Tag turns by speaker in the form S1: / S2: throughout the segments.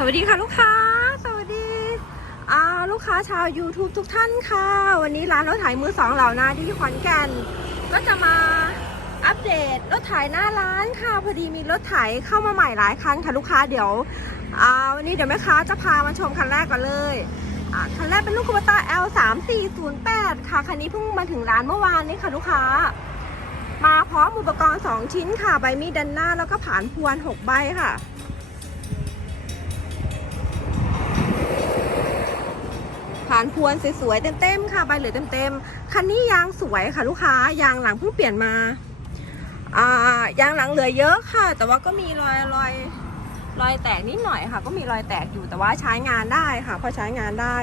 S1: สวัสดีค่ะลูกค้า สวัสดีอ่าลูกค้าชาว YouTube ทุกท่านค่ะ วันนี้ร้านรถไถมือสองเหล่านาที่ขอนแก่นก็จะมาอัปเดตรถไถหน้าร้านค่ะพอดีมีรถไถเข้ามาใหม่หลายคันค่ะลูกค้าเดี๋ยววันนี้เดี๋ยวแม่ค้าจะพามาชมคันแรกก่อนเลยคันแรกเป็นลูกคูปต้า L 3 4 0 8ค่ะคันนี้เพิ่งมาถึงร้านเมื่อวานนี้ค่ะลูกค้า มาพร้อมอุปกรณ์ 2 ชิ้นค่ะใบมีดดันหน้าแล้วก็ผานพวน 6 ใบค่ะ ผ่านพวนสวยๆเต็มๆค่ะใบเหลือเต็มๆคันนี้ยางสวยค่ะลูกค้ายางหลังเพิ่งเปลี่ยนมาอ่ายางหลังเหลือเยอะค่ะ แต่ว่าก็มีรอยรอยรอยแตกนิดหน่อยค่ะ ก็มีรอยแตกอยู่แต่ว่าใช้งานได้ค่ะ พอใช้งานได้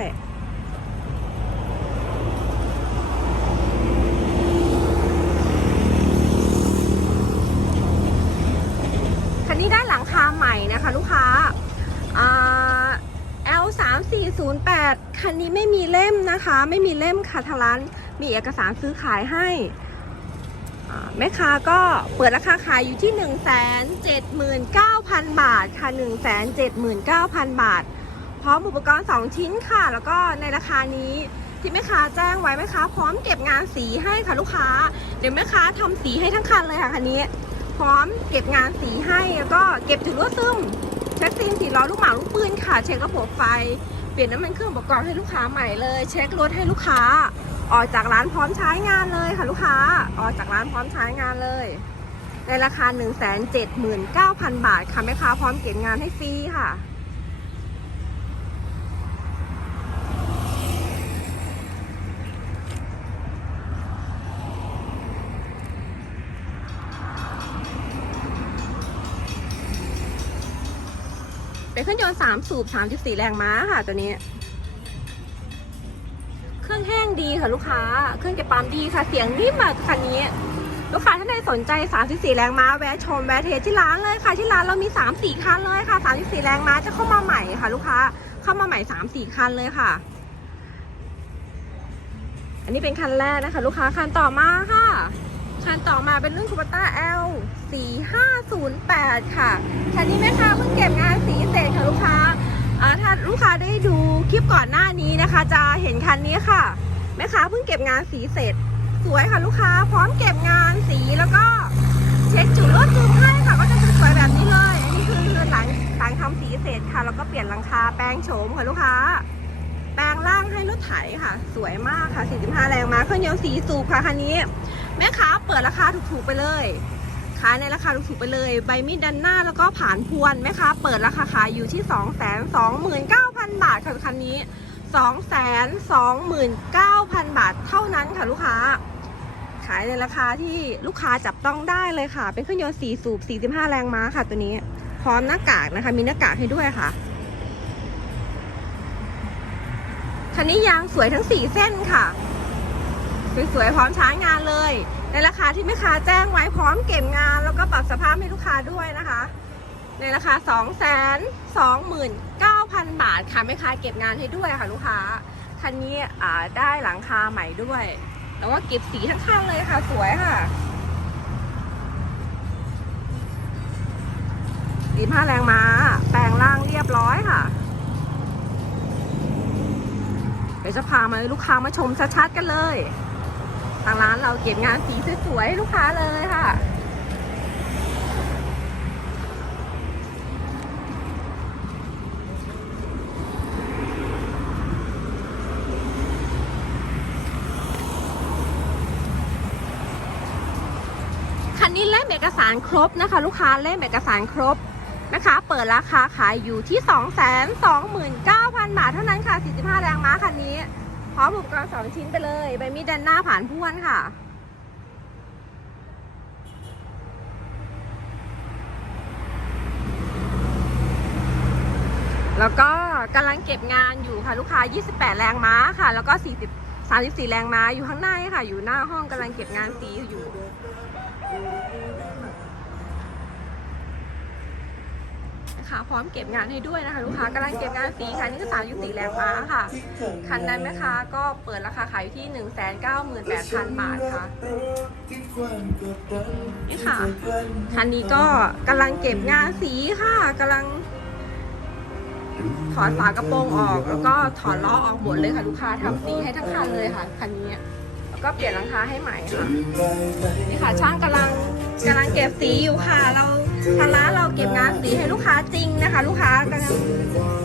S1: คันนี้ได้หลังคาใหม่นะคะ ลูกค้าอ่า 3 4 0 8 คันนี้ไม่มีเล่มนะคะ ไม่มีเล่มค่ะทางร้านมีเอกสารซื้อขายให้แม่ค้าก็เปิดราคาขายอยู่ที่ 1 7 9 0 0 0 บาทค่ะ 1 7 9 0 0 0 บาท พร้อมอุปกรณ์ 2 ชิ้นค่ะ แล้วก็ในราคานี้ที่แม่ค้าแจ้งไว้แม่ค้าพร้อมเก็บงานสีให้ค่ะลูกค้า เดี๋ยวแม่ค้าทำสีให้ทั้งคันเลยค่ะคันนี้ พร้อมเก็บงานสีให้แล้วก็เก็บถึงรถซึม เช็คซีนสีล้อลูกหมาลูกปืนค่ะ เช็คระบบไฟ เปลี่ยนน้ำมันเครื่องอุปกรณ์ให้ลูกค้าใหม่เลย เช็ครถให้ลูกค้า ออกจากร้านพร้อมใช้งานเลยค่ะลูกค้า ออกจากร้านพร้อมใช้งานเลย ในราคา 1 7 9 0 0 0 บาทค่ะแม่ค้าพร้อมเก็บงานให้ฟรีค่ะ เป็นเครื่องยนต์3สูบ 3.4 แรงม้าค่ะตัวนี้ เครื่องแห้งดีค่ะลูกค้า เครื่องเก็บปั๊มดีค่ะ เสียงนิ่มอะคันนี้ ลูกค้าท่านใดสนใจ 34 แรงม้า แวะชม แวะเทสที่ร้านเลยค่ะ ที่ร้านเรามี 3-4 คันเลยค่ะ 34 แรงม้าจะเข้ามาใหม่ค่ะ ลูกค้า เข้ามาใหม่ 3-4 คันเลยค่ะ อันนี้เป็นคันแรกนะคะ ลูกค้าคันต่อมาค่ะ คันต่อมาเป็นรุ่นคูปต้า L 4508 ค่ะ คันนี้แม่ค้าเพิ่งเก็บงานสีเสร็จค่ะลูกค้าถ้าลูกค้าได้ดูคลิปก่อนหน้านี้นะคะ จะเห็นคันนี้ค่ะ แม่ค้าเพิ่งเก็บงานสีเสร็จ สวยค่ะลูกค้า พร้อมเก็บงานสีแล้วก็เช็คจุดรถซึมให้ค่ะ ก็จะสวยแบบนี้เลยอันนี้คือหลังหลังทำสีเสร็จค่ะ แล้วก็เปลี่ยนหลังคาแปลงโฉมค่ะลูกค้าแปลงร่างให้รถไถค่ะ สวยมากค่ะ 45 แรงมาเครื่องยนต์สีสูบค่ะคันนี้ แม่ค้าเปิดราคาถูกๆไปเลยขายในราคาถูกๆไปเลย ใบมีดดันหน้าแล้วก็ผ่านพวนแม่ค้าเปิดราคาขายอยู่ที่ 2 2 9 0 0 0 บาทค่ะคันนี้ 2 2 9 0 0 0 บาทเท่านั้นค่ะลูกค้า ขายในราคาที่ลูกค้าจับต้องได้เลยค่ะ เป็นเครื่องยนต์4สูบ 45 แรงม้าค่ะตัวนี้ พร้อมหน้ากากนะคะ มีหน้ากากให้ด้วยค่ะคันนี้ยางสวยทั้ง 4 เส้นค่ะ สวยๆพร้อมใช้งานเลย ในราคาที่แม่ค้าแจ้งไว้พร้อมเก็บงาน แล้วก็ปรับสภาพให้ลูกค้าด้วยนะคะ ในราคา 2 2 9 0 0 0 บาทค่ะแม่ค้าเก็บงานให้ด้วยค่ะลูกค้าคันนี้ได้หลังคาใหม่ด้วย แล้วก็เก็บสีทั้งข้างเลยค่ะ สวยค่ะดีผ้าแรงม้า แปลงร่างเรียบร้อยค่ะเดี๋ยวจะพามาลูกค้ามาชมชัดๆกันเลย ทางร้านเราเก็บงานสีสวยๆให้ลูกค้าเลยค่ะคันนี้เล่มเอกสารครบนะคะ ลูกค้าเล่มเอกสารครบนะคะ เปิดราคาขายอยู่ที่ 2 2 9 0 0 0 บาทเท่านั้นค่ะ 45 แรงม้าคันนี้ พร้อมอุปกรณ์2ชิ้นไปเลย ใบมีดด้านหน้าผ่านพ่วนค่ะ แล้วก็กำลังเก็บงานอยู่ค่ะลูกค้า 28 แรงม้าค่ะ แล้วก็ 40 34 แรงม้าอยู่ข้างในค่ะ อยู่หน้าห้องกำลังเก็บงานสีอยู่ นะ คะพร้อมเก็บงานให้ด้วยนะคะ ลูกค้ากำลังเก็บงานสีค่ะนี่คือ34แรงม้าค่ะ คันนั้นแม่ค้าก็เปิดราคาขายอยู่ที่198,000บาทค่ะนี่ค่ะ คันนี้ก็กำลังเก็บงานสีค่ะกำลัง ถอดฝากระโปรงออก แล้วก็ถอดล้อออกหมดเลยค่ะลูกค้าทำสีให้ทั้งคันเลยค่ะคันนี้แล้วก็เปลี่ยนหลังคาให้ใหม่ค่ะ นี่ค่ะช่างกำลังกำลังเก็บสีอยู่ค่ะ เรา ทางร้านเราเก็บงานสีให้ลูกค้าจริงนะคะ ลูกค้ากำลัง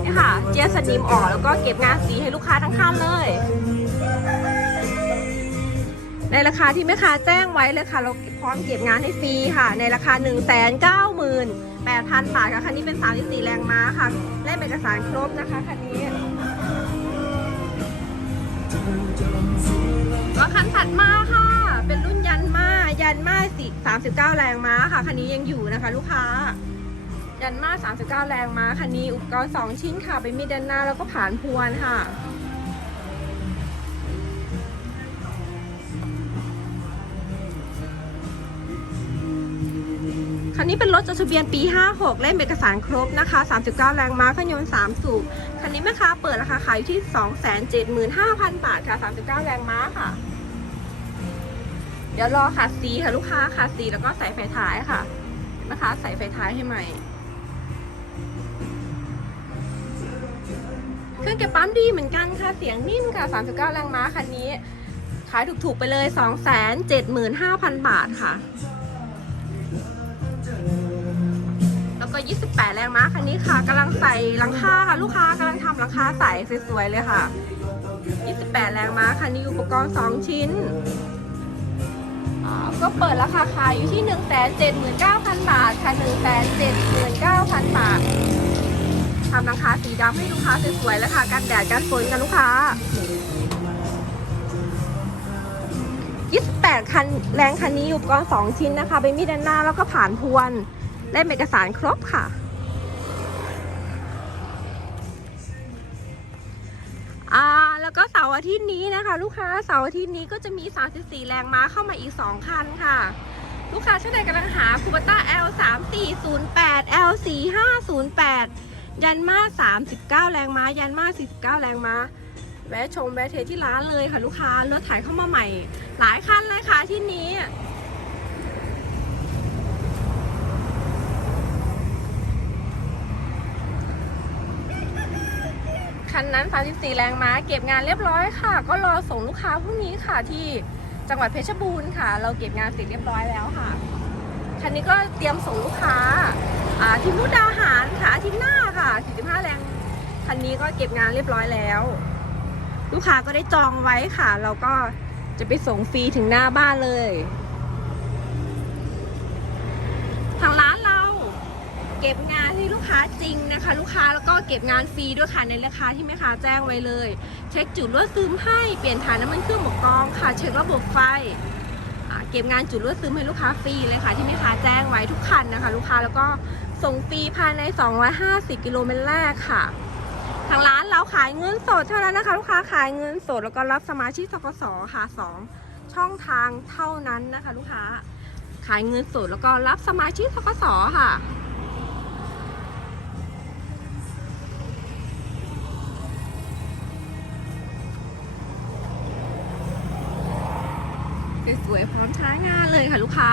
S1: นี่ค่ะ เจียสนิมออกแล้วก็เก็บงานสีให้ลูกค้าทั้งคันเลย ในราคาที่แม่ค้าแจ้งไว้เลยค่ะ เราพร้อมเก็บงานให้ฟรีค่ะ ในราคา 1 9 8 0 0 0 บาทค่ะคันนี้เป็น 34 แรงม้าค่ะเล่มเอกสารครบนะคะคันนี้ก็คันถัดมาค่ะ เป็นรุ่นยันมา ยันมาสี่สามสิบเก้าแรงม้าค่ะคันนี้ยังอยู่นะคะ ลูกค้า ยันมา39 แรงม้าคันนี้อุปกรณ์2ชิ้นค่ะ เป็นมีดด้านหน้าแล้วก็ผ่านพวนค่ะคันนี้เป็นรถจดทะเบียนปี 56 เล่มเอกสารครบนะคะ 39 แรงม้าเครื่องยนต์3สูบ คันนี้แม่ค้าเปิดราคาขายอยู่ที่ 275,000 บาทค่ะ 39 แรงม้าค่ะ เดี๋ยวรอขัดสีค่ะลูกค้าขัดสีแล้วก็ใส่ไฟท้ายค่ะนะคะ ใส่ไฟท้ายให้ใหม่ เครื่องเก็บปั๊มดีเหมือนกันค่ะ เสียงนิ่มค่ะ 39 แรงม้าคันนี้ ขายถูกๆไปเลย 275,000 บาทค่ะ แล้วก็ 28 แรงม้าคันนี้ค่ะกำลังใส่หลังคาค่ะ ลูกค้ากำลังทำหลังคาใส่สวยๆเลยค่ะ 28 แรงม้าคันนี้อุปกรณ์ 2 ชิ้น ก็เปิดราคาขายอยู่ที่ 179,000 บาทค่ะ 179,000 บาททำหลังคาสีดำให้ลูกค้าสวยๆแล้วค่ะกันแดดกันฝนกันลูกค้า 28 คันแรงคันนี้อุปกรณ์2ชิ้นนะคะเป็นมีดด้านหน้าแล้วก็ผ่านพวน ได้เอกสารครบค่ะ แล้วก็เสาร์อาทิตย์นี้นะคะ ลูกค้าเสาร์อาทิตย์นี้ก็จะมี 34 แรงม้าเข้ามาอีก 2 คันค่ะ ลูกค้าท่านใดกำลังหาคูปต้า L 3 4 0 8 L 4 5 0 8 ยันมา 39 แรงม้า ยันมา 49 แรงม้า แวะชมแวะเทที่ร้านเลยค่ะลูกค้ารถถ่ายเข้ามาใหม่ หลายคันเลยค่ะที่นี้ คันนั้น 34 แรงม้า เก็บงานเรียบร้อยค่ะ ก็รอส่งลูกค้าพรุ่งนี้ค่ะที่จังหวัดเพชรบูรณ์ค่ะ เราเก็บงานเสร็จเรียบร้อยแล้วค่ะ คันนี้ก็เตรียมส่งลูกค้าอ่าทีมุกดาหารค่ะอาทิตย์หน้าค่ะ 45 แรงคันนี้ก็เก็บงานเรียบร้อยแล้ว ลูกค้าก็ได้จองไว้ค่ะ เราก็จะไปส่งฟรีถึงหน้าบ้านเลย เก็บงานให้ลูกค้าจริงนะคะ ลูกค้าแล้วก็เก็บงานฟรีด้วยค่ะในราคาที่แม่ค้าแจ้งไว้เลย เช็คจุดรั่วซึมให้เปลี่ยนถ่านน้ำมันเครื่องหมกกรองค่ะ เช็คระบบไฟเก็บงานจุดรั่วซึมให้ลูกค้าฟรีเลยค่ะที่แม่ค้าแจ้งไว้ทุกคันนะคะ ลูกค้าแล้วก็ส่งฟรีภายใน 250 กิโลเมตรแรกค่ะ ทางร้านเราขายเงินสดเท่านั้นนะคะ ลูกค้าขายเงินสดแล้วก็รับสมาชิกสกสค่ะสองช่องทางเท่านั้นนะคะ ลูกค้าขายเงินสดแล้วก็รับสมาชิกสกสค่ะ สวยๆพร้อมใช้งานเลยค่ะลูกค้า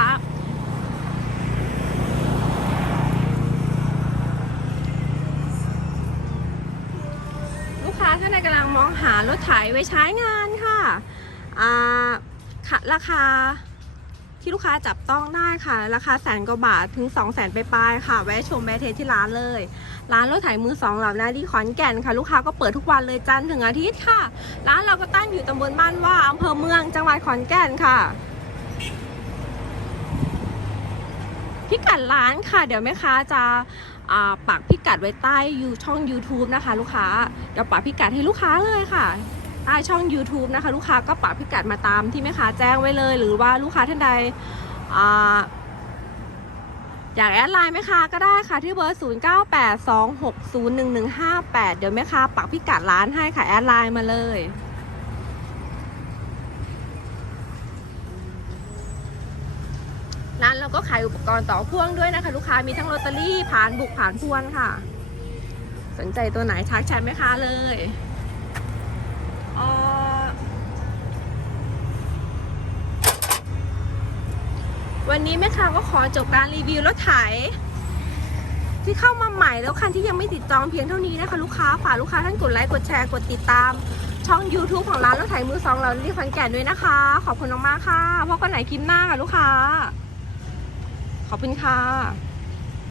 S1: ลูกค้าท่านใดกำลังมองหารถไถไว้ใช้งานค่ะอ่าค่ะราคา ที่ลูกค้าจับต้องได้ค่ะ ราคาแสนกว่าบาทถึง 2 0 0แสนไปปลายๆค่ะ แวะชมแวะเทสที่ร้านเลย ร้านรถไถมือสองเหล่านาที่ขอนแก่นค่ะ ลูกค้าก็เปิดทุกวันเลยจันทร์ถึงอาทิตย์ค่ะ ร้านเราก็ตั้งอยู่ตำบลบ้านว่าอำเภอเมืองจังหวัดขอนแก่นค่ะพิกัดร้านค่ะ เดี๋ยวแม่ค้าจะาปักพิกัดไว้ใต้ยูช่อง YouTube นะคะ ลูกค้าเดี๋ยวปักพิกัดให้ลูกค้าเลยค่ะ ใต้ช่อง YouTube นะคะ ลูกค้าก็ปักพิกัดมาตามที่แม่ค้าแจ้งไว้เลย หรือว่าลูกค้าท่านใดอยากแอดไลน์แม่ค้าก็ได้ค่ะที่เบอร์ 0982601158 เดี๋ยวแม่ค้าปักพิกัดร้านให้ค่ะ แอดไลน์มาเลยร้านเราก็ขายอุปกรณ์ต่อพ่วงด้วยนะคะ ลูกค้ามีทั้งลอตเตอรี่ผ่านบุกผ่านพวนค่ะ สนใจตัวไหนทักแชทแม่ค้าเลย วันนี้แม่ค้าก็ขอจบการรีวิวรถไถ ที่เข้ามาใหม่แล้วคันที่ยังไม่ติดจองเพียงเท่านี้นะคะ ลูกค้าฝากลูกค้าท่านกดไลค์กดแชร์กดติดตาม ช่อง YouTube ของร้านรถไถมือสองเราที่ขอนแก่นด้วยนะคะ ขอบคุณมากๆค่ะพบกันไหนคลิปหน้าค่ะลูกค้า ขอบคุณค่ะ